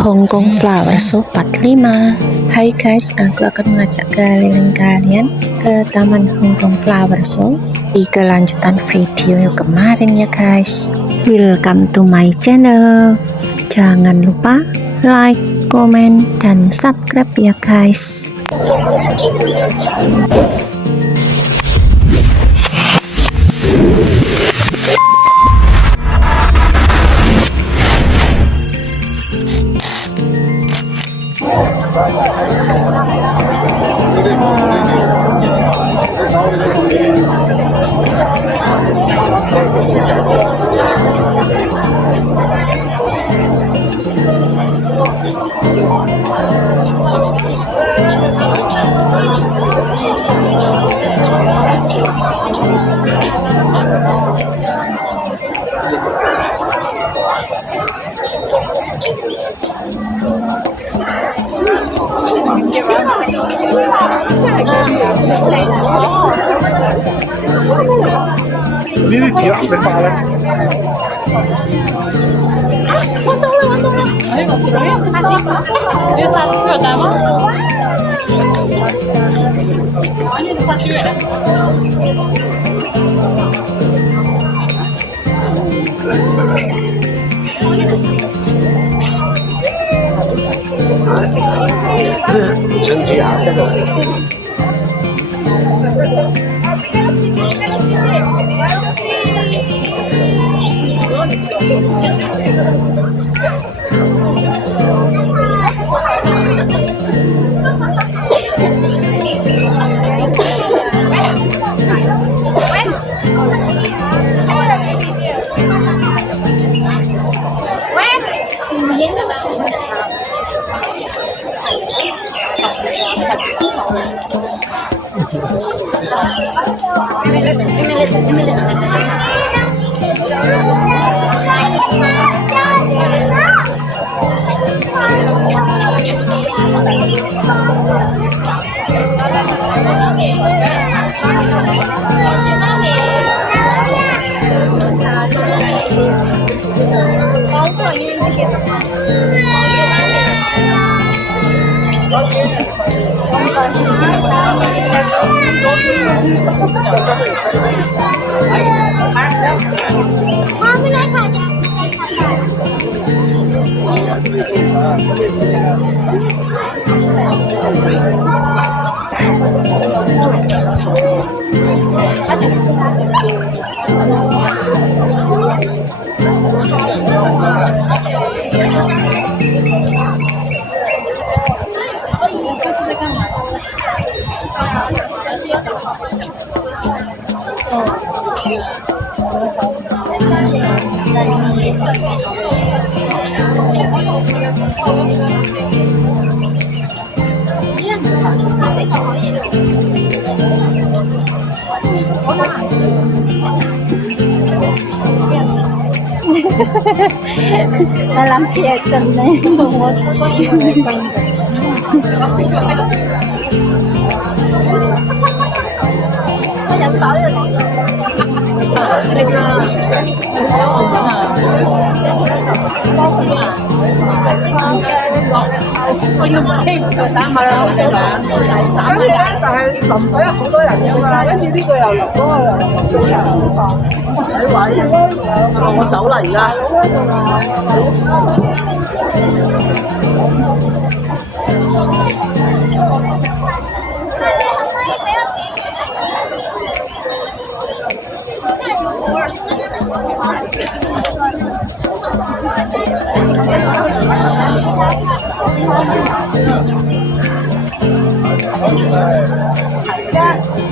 Hong Kong Flower Show 45. Hai guys, aku akan mengajak kalian ke Taman Hong Kong Flower Show di kelanjutan video yang kemarin ya guys. Welcome to my channel. Jangan lupa like, komen, dan subscribe ya guys.呢啲似藍色花咧，我到了！哎，你杀出了单吗？你是杀出来真珠啊！我諗似係真咧，我以為係真嘅。我飲飽咗。你先啊！我要傾佢打埋啦，就斬佢啦。但係淋水有好多人㗎嘛，跟住呢個又淋，嗰個又淋，中人好快。你玩嘅我走啦而家。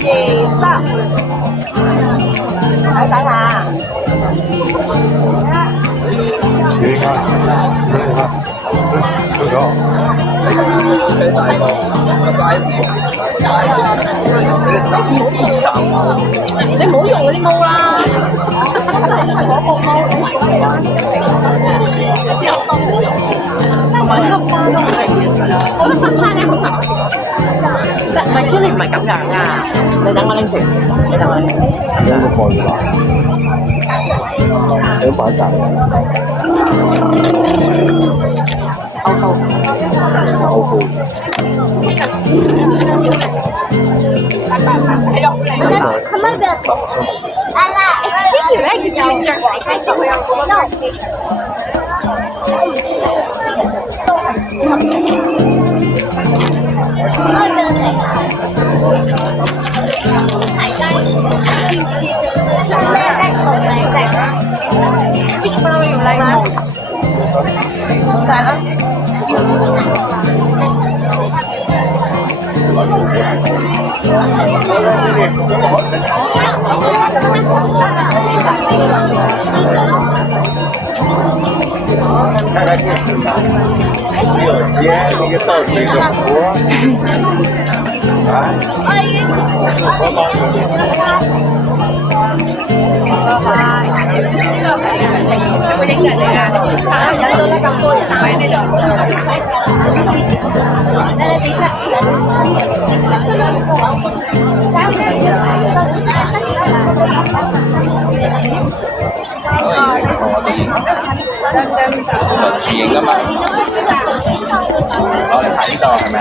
1、2、3，等等下。你看，對咗。你唔好用嗰啲毛啦。同埋呢個花都好靚嘅，我覺得新餐咧好搞笑。唔係朱莉唔係咁樣啊！你等我拎住，你等我拎。呢個蓋嘅啦，你擺隔。歐風 Thank you, right? You jerk. I should wear Which flower you like most?一个尖，一个倒水的壶。啊？我帮輪住影噶嘛，我哋睇呢度係咪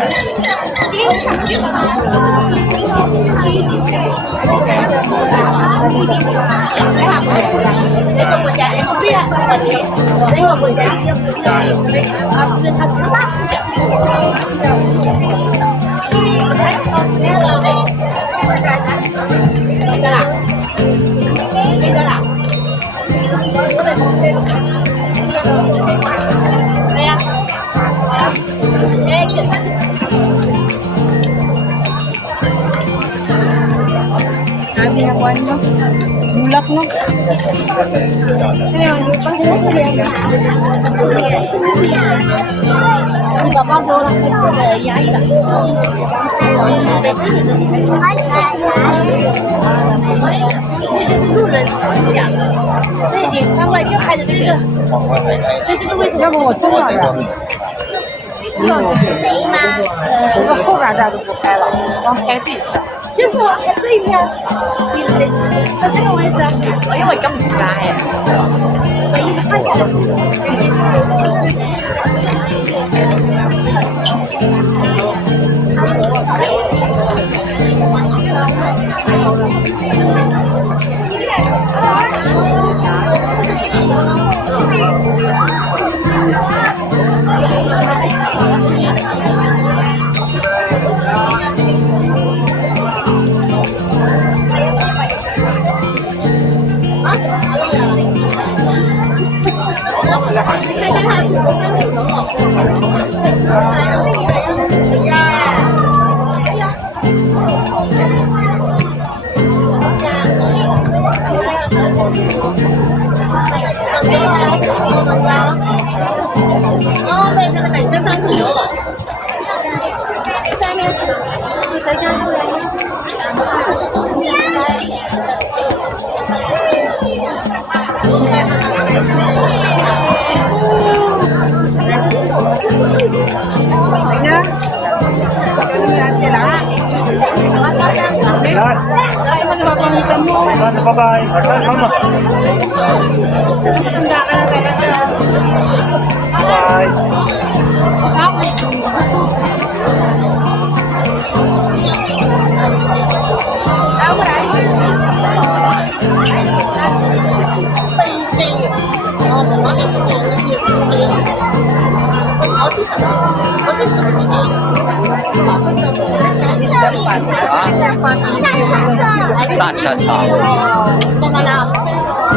？Sabi nga kuhan mo. Mulak no?要不我中了的。这个后边这都不开了，光开这一片。就是这一片，它这个位置，因为咁唔大啊，所以拍下来。哦，对，这个等着上去了。下面再加出来。Sige na. Ganun mo natin lang. Ano naman napapangitan mo? Bye-bye. Mama. Tanda ka na talaga. Bye.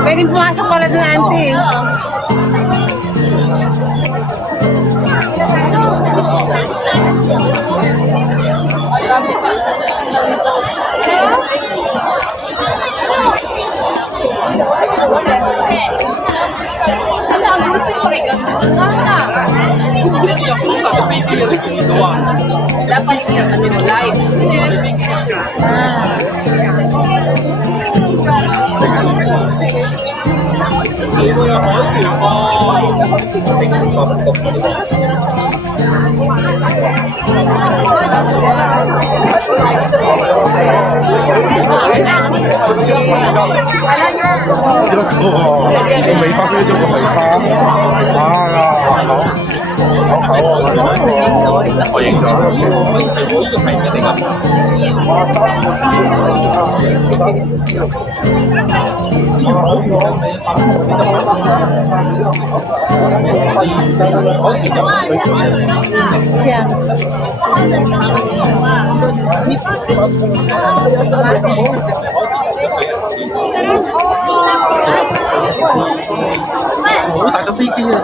Pwede pumasok pala doon, auntie. Dapat siya sa live. Cái尾巴先做個尾巴，啊好。我影咗。呢個係咩嚟㗎？这样。好大個飛機啊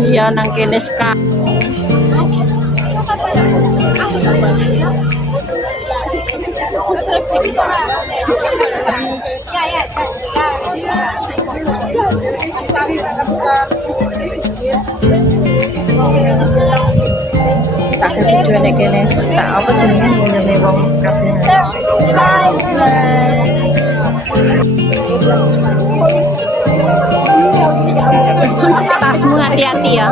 ！Iya, nang kines ka. Tak ke video nek kene. Tak apa jenenge jenenge wong kabeh. Tasmu hati-hati ya.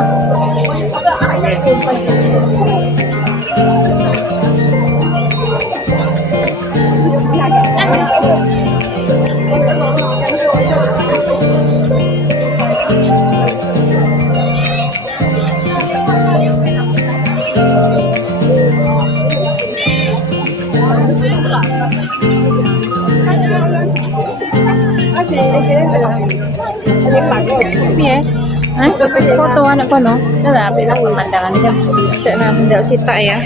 Piye? Foto anak kono. Dah apik lah pemandangan ini kan. Sik nang ndak sitak ya.